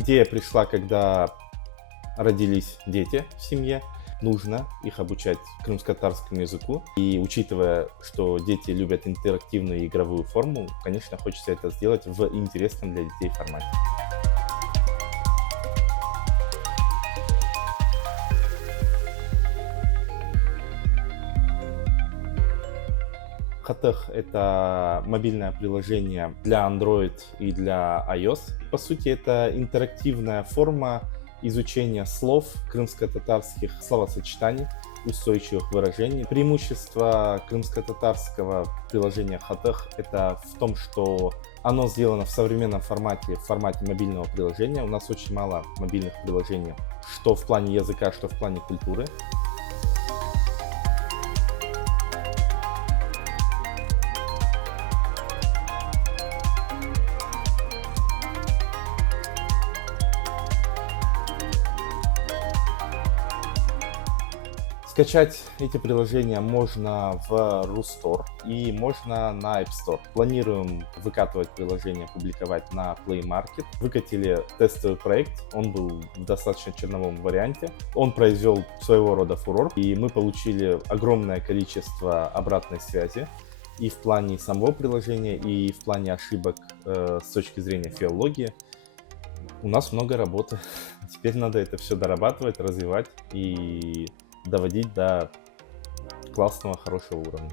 Идея пришла, когда родились дети в семье. Нужно их обучать крымско-татарскому языку. И учитывая, что дети любят интерактивную игровую форму, конечно, хочется это сделать в интересном для детей формате. Хатых — это мобильное приложение для Android и для iOS. По сути, это интерактивная форма изучения слов крымско-татарских, словосочетаний, устойчивых выражений. Преимущество крымско-татарского приложения Хатых — это в том, что оно сделано в современном формате, в формате мобильного приложения. У нас очень мало мобильных приложений, что в плане языка, что в плане культуры. Скачать эти приложения можно в Rustore и можно на App Store. Планируем выкатывать приложение, публиковать на Play Market. Выкатили тестовый проект, он был в достаточно черновом варианте. Он произвел своего рода фурор, и мы получили огромное количество обратной связи и в плане самого приложения, и в плане ошибок с точки зрения филологии. У нас много работы. Теперь надо это все дорабатывать, развивать и доводить до классного, хорошего уровня.